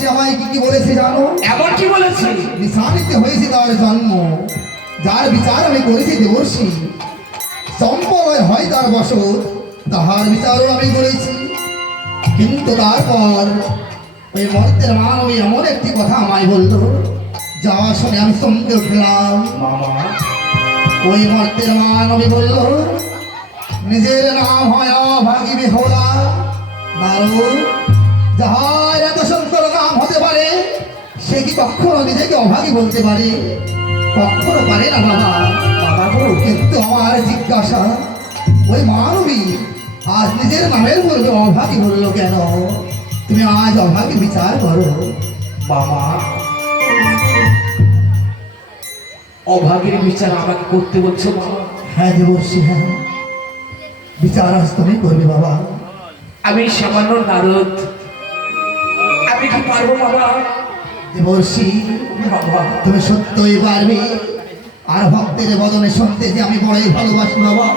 সে আমায় কি কি বলেছে জানো? এমন কি বলেছে? নিশানিতে হয়েছে তার জন্ম, যার বিচার আমি করেছি দেবর্ষী। সম্পদ হয় তার বসত, তাহার বিচারও আমি করেছি। কিন্তু তারপর ওই মর্তের মানবী এমন একটি কথা আমায় বলল, যাওয়ার শুনে আমি চমকে উঠলাম। মামা, ওই মর্তের মানবী বলল, নিজের নাম হয় অভাগী বেহুলা। নারদ, যাহার এত সুন্দর নাম হতে পারে, সে কি কখনো নিজেকে অভাগী বলতে পারে? কখনো পারে না বাবা। বাবা গো, কিন্তু আমার জিজ্ঞাসা, ওই মানবী আজ নিজের নামের বলবে অভাগী বললো কেন? তুমি আজ অভাগী বিচার করো। বাবা, অভাগের বিচার আমাকে করতে বলছো বাবা? হ্যাঁ দেবর্ষী, হ্যাঁ, বিচার আজ তুমি করবে বাবা। আমি সামান্য নারদ, আমি কি পারবো বাবা? দেবর্ষী, বাবা, তুমি সত্যই পারবে। আর ভক্তের বদনে শুনতে যে আমি বড়ই ভালোবাসি বাবা।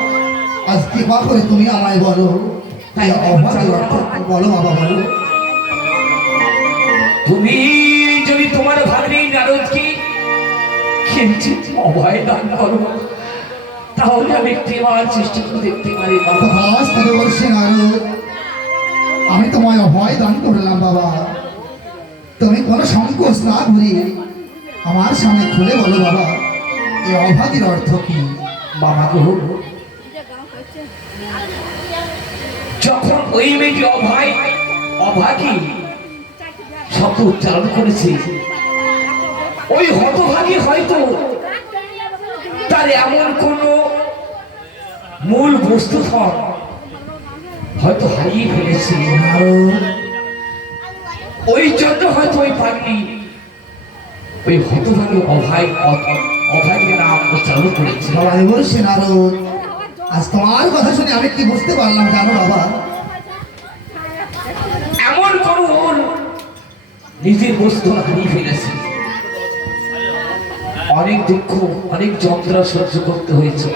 আজ কৃপা করে তুমি আমায় বলো, তাই অভাগী অর্থ বলো বাবা, বলো। তুমি যদি তোমার ভাগ্নি নারদকে কিঞ্চিৎ অভয় দান করো, তাহলে আমি একটি বার চেষ্টা করে দেখতে পারি বাবা। তথাস্তু দেবর্ষী নারদ, আমি তোমায় অভয় দান করলাম বাবা। তুমি কোনো সংকোচ না ঘুরে আমার সামনে খুলে বলো বাবা, এই অভাগীর অর্থ কি? বাবা গো, যখন ওই মেয়েটি অভাগী শব্দ উচ্চারণ করেছে, ওই হতভাগী হয়তো তার এমন কোন মূল বস্তু হয়তো হারিয়ে ফেলেছে। ওই জন্য হয়তো ওই পাগলি ওই হতভাগী অভাগীর নাম উচ্চারণ করেছে। বাবা দেবর্ষী নারদ, আজ তোমার কথা শুনে আমি কি বুঝতে পারলাম জানো বাবা? এমন কোন ওর নিজের বস্তু হারিয়ে ফেলেছে, অনেক দুঃখ অনেক যন্ত্রণা সহ্য করতে হয়েছে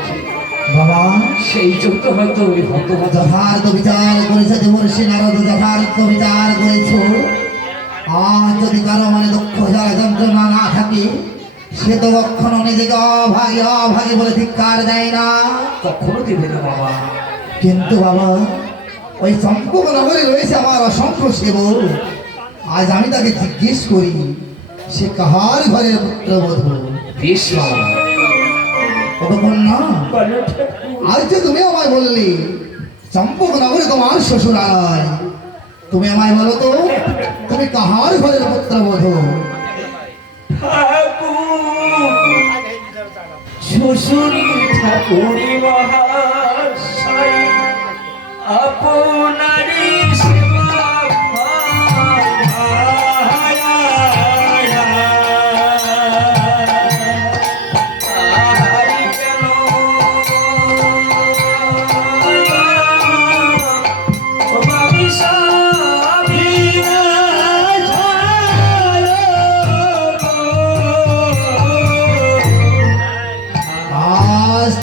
বাবা। সেই জন্য হয়তো ওই হতভাগা যথার্থ বিচার করেছে দেবর্ষী নারদ, যথার্থ বিচার করেছ। আজ যদি কারো মানে দুঃখ জ্বালা যন্ত্রণা না থাকে, সে তো কখনো নিজেকে অভাগী অভাগী বলে ধিক্কার দেয় না। কখনো দেবে না বাবা। কিন্তু বাবা, ওই চম্পক নগরে রয়েছে আমার অসংখ্য সেবক। আজ আমি তাকে জিজ্ঞেস করি, সে কাহার ঘরের পুত্রবধূ? বেশ বাবা, কতক্ষণা আজ যে তুমি আমায় বললি চম্পক নগরে তোমার শ্বশুরালয়, তুমি আমায় বলো তো, তুমি কাহার ঘরের পুত্রবধূ? শ্বশুরি ঠাকুরি মহাশয় আপনারি সেবা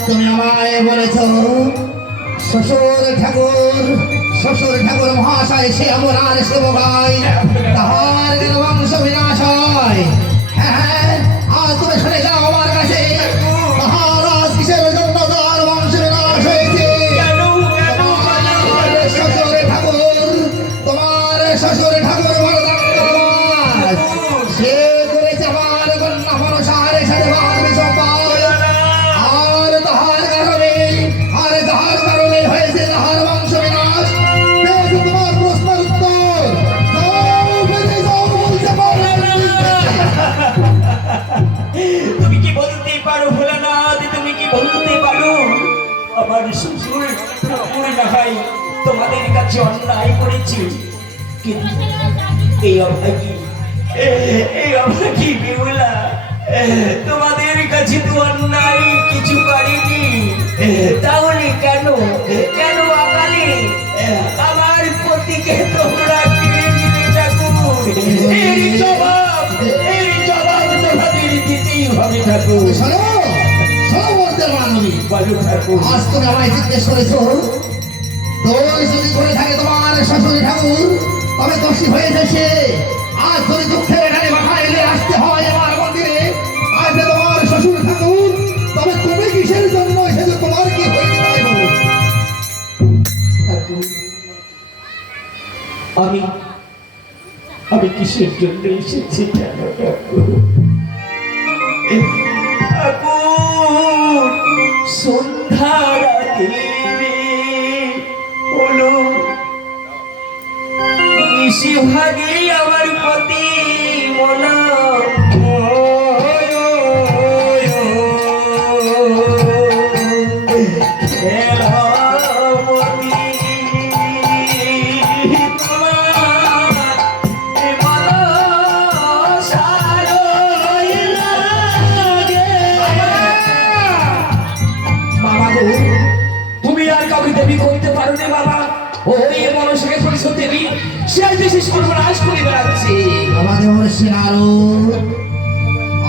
তুমি আমায় বলেছ শ্বশুর ঠাকুর মহাশয় সে আমার সেবকায়, তাহার বংশ বিনাশ হয়। হ্যাঁ, আজ তুমি শুনে যাও আমার কাছে, তাহার আজ কিসের জন্য তার বংশ বিনাশ হয়েছে? শ্বশুর ঠাকুর বরদান সে করেছে আমার কন্যা মনসার সাথে বাদ বিসম্বাদ। তাহার কারণে হয়েছে তাহার বংশ বিনাশ। তোমার প্রশ্নের উত্তর তুমি কি বলতে পারো ভোলানাথ? তুমি কি বলতে পারো আমার শ্বশুর ঠাকুর না ভাই তোমাদের কাছে অন্যায় করেছি, কিন্তু এই অভাগী বেহুলা তোমাদের কাছে তো অন্যায় কিছু করেনি, তাহলে কেন আকালে আমার পতিকে তোমরা কিনে দিতে ঠাকুর? এই জবাব তোমাদের দিতেই হবে ঠাকুর। আজ তুমি আমায় জিজ্ঞেস করেছো, দোষ যদি করে থাকে তোমার শ্বশুর ঠাকুর, তবে দোষী হয়েছে সে। আজ যদি আমি আমি কিসের জন্য এসেছি জানো ঠাকুর? ঠাকুর সন্ধ্যার আগে হলো নিশি ভাগে আমার প্রতি মনা তুমি আর কাউকে দেবী করতে পারো না বাবা। ওই মানুষকে পরিশোধ দেবী সে আজ বেশি সর্বনাশ করে বেড়াচ্ছে। আমাদের মনুষ্য নারদ,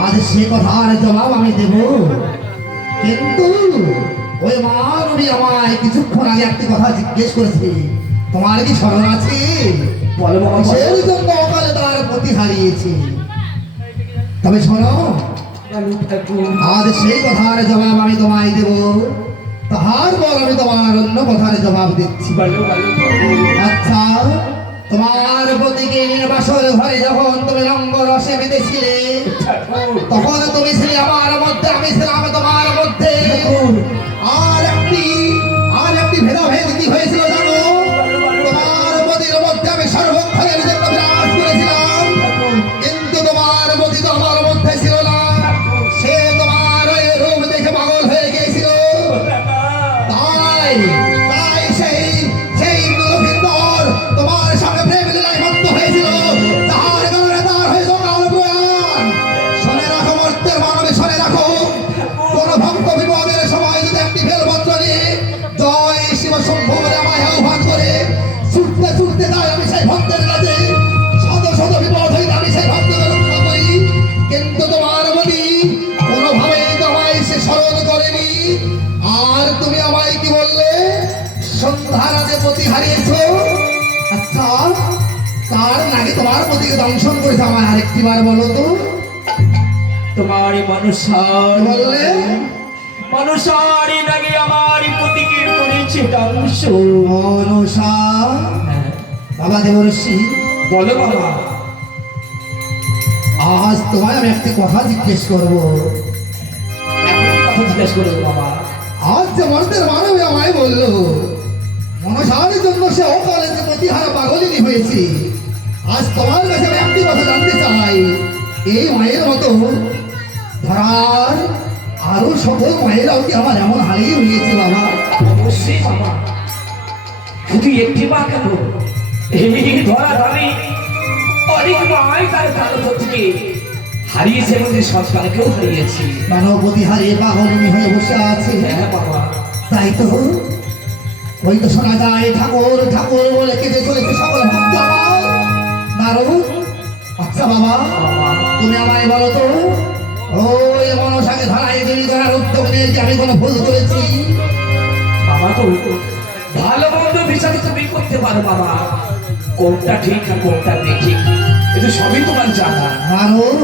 আজ সে কথার জবাব আমি দেব, কিন্তু ওই মানবী আমায় কিছুক্ষণ আগে একটি কথা জিজ্ঞেস করেছে, তোমার কি স্মরণ আছে? বলো বাবা, বলো। সেই জন্য অকালে তার প্রতি হারিয়েছি। তবে শোনো, আজ সেই কথার জবাব আমি তোমায় দেব, তাহার পর আমি তোমার অন্য কথার জবাব দিচ্ছি। বলো, বলো। আচ্ছা, তোমার প্রতিকে নিয়ে বাসর ঘরে যখন তুমি রঙ্গ রসে মেতেছিলে, তখন তুমি ছিলে আমার মধ্যে, আমি ছিলাম তোমার মধ্যে। আর একটি ভেদাভেদ কি হয়েছিল জানো? তোমার পতির মধ্যে আমি সর্বক্ষণের জন্য বিরাজ করেছিলাম, কিন্তু তোমার পতি তো আমার মধ্যে ছিল না। সে তোমার ওই রূপ দেখে পাগল হয়ে গিয়েছিল। তাই তাই সেই সেই লক্ষিন্দর তোমার সঙ্গে প্রেম লীলায় মত্ত হয়েছিল, তাহার কারণে তার হয়ে সকাল প্রয়াণ। শোনে রাখো মর্তের মানবে, শোনে রাখো, কোন ভক্ত বিপদের সময় যদি একটি বেলপত্র নিয়ে জয় শিব শম্ভু বলে আমায় আহ্বান করে ছুটতে ছুটতে যাই আমি সেই ভক্তের কাছে, শত শত বিপদ হইতে আমি সেই ভক্তকে রক্ষা করি, কিন্তু তোমার মনি কোনোভাবেই তোমায় সে স্মরণ করেনি। আর তুমি আমায় কি বললে? সন্ধ্যার আগে পতি হারিয়েছ। আচ্ছা, তার নাকি তোমার পতিকে দংশন করেছে? আমায় আরেকটি বার বলো তো। তোমার মানুষার বললে? মানুষার নাকি আমার প্রতিকে করেছে ধ্বংস। মনসা, বাবা দেবর্ষি, বলো বাবা। আজ তোমায় আমি একটি কথা জিজ্ঞেস করবো। এখনই কথা জিজ্ঞেস করো বাবা। আজ যে মর্তের মানবে আমায় বললো মনসার জন্য সে অকালে যে প্রতিহারা পাগলিনী হয়েছে, আজ তোমার কাছে আমি একটি কথা জানতে চাই, এই মায়ের মতো ধরার আরো সকল মায়েরাও কি আমার এমন হালেই হয়েছে বাবা? অবশ্যই বাবা, শুধু একটি মা কেন, এই ধরা ধারে অনেক মাই তার কারো থেকে হারিয়েছে এবং সন্তানকেও হারিয়েছে। কেন প্রতিহারে পাগলিনী হয়ে বসে আছে? হ্যাঁ বাবা, তাই তো, ওই তো শোনা যায় ঠাকুর ঠাকুর বলে কেঁদে চলেছে সকল ভক্ত আমার। নারদ, আচ্ছা বাবা, তুমি আমায় বলো তো, ওই মনসাকে ধরাই দেবী ধরার উদ্যোগ নিয়ে কি আমি কোনো ভুল করেছি? বাবা তো ভালো মন্দ বিচার তুমি করতে পারো বাবা, কোনটা ঠিক আর কোনটা বেঠিক এটা সবই তোমার জানা। নারদ,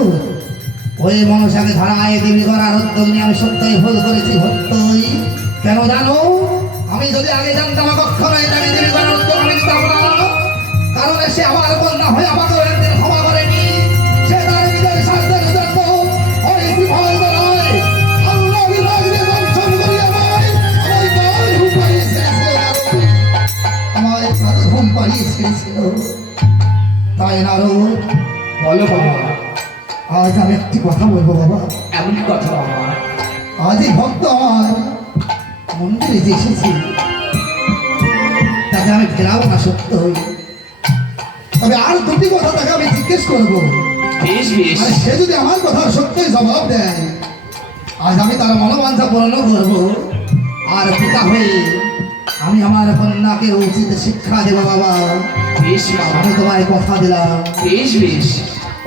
ওই মনসাকে ধরাই দেবী ধরার উদ্যোগ নিয়ে আমি সত্যই ভুল করেছি, সত্যই। কেন জানো? আমি যদি আগে জানতাম কখনোই তাকে দেবী ধরার উদ্যোগ আমি দিতাম না, কারণ সে আমার কন্যা হয়ে আমাকে একদিন ক্ষমা করেনি। সে তার নিজের স্বার্থের জন্য ওই বিফল নয়, আল্লাহ বিভাগ দিয়ে দংশন করি আমায় ঘুম পাড়িয়ে ছেড়েছিল, আমায় ঘুম পাড়িয়ে ছেড়েছিল। তাই নারদ, বলো বাবা। আজ আমি একটি কথা বলবো বাবা। এমন কথা বাবা? আজ এই ভক্ত আমার মন্দিরে যে এসেছে তাকে আমি ফেরাবো না সত্যই, তবে আর দুটি কথা তাকে আমি জিজ্ঞেস করবো। বেশ বেশ, আর সে যদি আমার কথার সত্যই জবাব দেয়, আজ আমি তার মনোবাঞ্ছা পূরণ করবো, আর পিতা হয়ে আমি আমার কন্যাকে উচিত শিক্ষা দেবো বাবা। বেশ বাবা, আমি তোমায় কথা দিলাম। বেশ বেশ।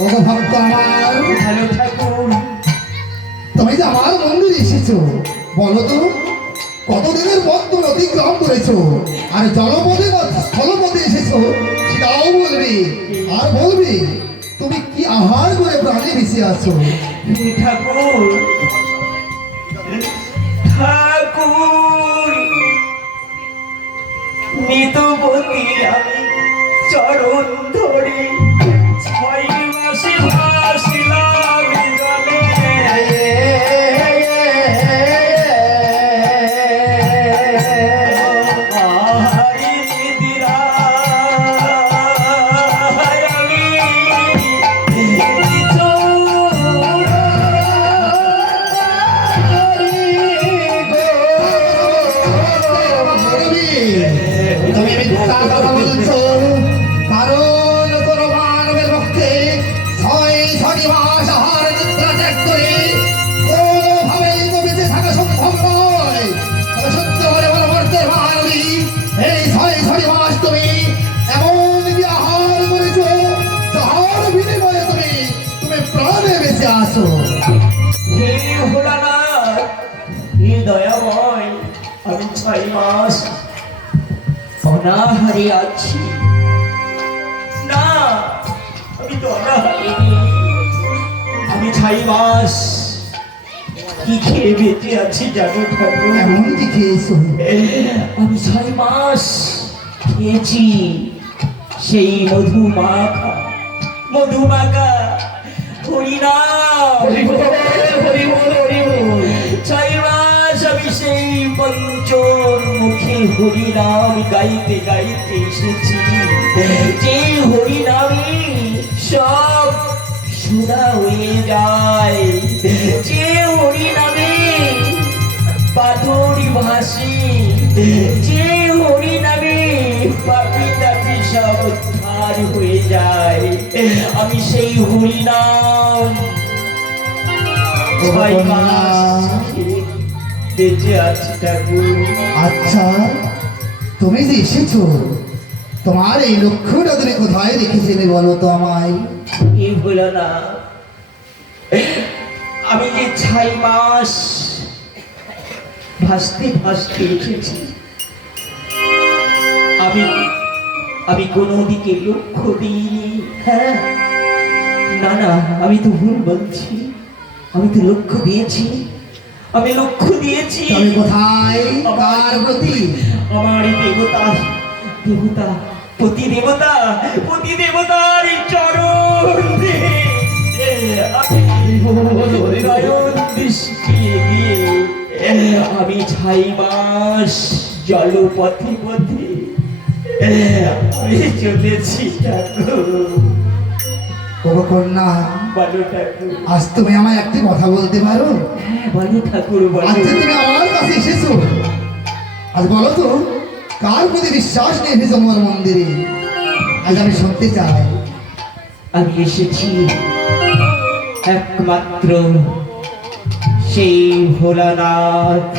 ও ভক্ত আমার, ভালো ঠাকুর, তুমি যে আমার মন্দিরে এসেছো, বলো তো কতদিনের পথ তুমি অতিক্রম করেছো, আর জলপথে বা স্থলপথে এসেছো সেটাও বলবে, আর বলবে তুমি কি আহার করে প্রাণে ভেসে আছো। ঠাকুর ঠাকুর নিতবতী আমি চরণ ধরে 6 মাসে ভাসিলাম জলে আহারি নিদিরা আমি তুমি মিথ্যা কথা বলছো, কারণ কোন মানবের পক্ষে 6 মাস আহার নিদ্রা ত্যাগ করে কোনোভাবেই তো বেঁচে থাকা সম্ভব নয়। তবে সত্য করে বলো মর্তের মানবী, এই 6 মাস তুমি এমন কি আহার করেছো যাহার বিনিময়ে তুমি প্রাণে বেঁচে আছো। হে ভোলানাথ, হে দয়াময়, আমি 6 মাস অনাহারে আছি। না, আমি তো অনাহারে নেই। আমি 6 মাস কি খেয়ে বেঁচে আছি জানো ঠাকুর? এমন কি খেয়েছো? আমি 6 মাস খেয়েছি সেই মধুমাখা হরিনাম। 6 মাস আমি সেই পঞ্চমুখী হরিনাম গাইতে গাইতে এসেছি, যে হরিনামে সব সুধা হয়ে যায়, যে হরিনামে পাথর ভাসি, যে হরিনামে পাপি তাপি সব উদ্ধার হয়ে যায়। আমি সেই হরিনাম 6 মাস বেঁচে আছি ঠাকুর। আচ্ছা, তুমি যে এসেছো তোমার এই লক্ষ্যটা তুমি কোথায় রেখেছিলে বলো তো আমায়। এই হলো না, আমি যে 6 মাস ভাসতে ভাসতে এসেছি, আমি কোনো দিকে লক্ষ্য দিইনি। হ্যাঁ, না না, আমি তো ভুল বলছি, আমি তো লক্ষ্য দিয়েছি, আমি লক্ষ্য দিয়েছি। তবে কোথায়, কার প্রতি? আমার পতি দেবতার চরণ দৃষ্টি দিয়ে আমি 6 মাস জলপথে পথে আমি চলেছি ঠাকুর। ওগো কন্যা, বলো ঠাকুর। আজ তুমি আমায় একটি কথা বলতে পারো? হ্যাঁ, বলো ঠাকুর, বলো। আজ যে তুমি আমার কাছে এসেছো, আজ বলো তো কার প্রতি বিশ্বাস নিয়ে এসেছো আমার মন্দিরে? আজ আমি শুনতে চাই। আমি এসেছি একমাত্র সেই ভোলানাথ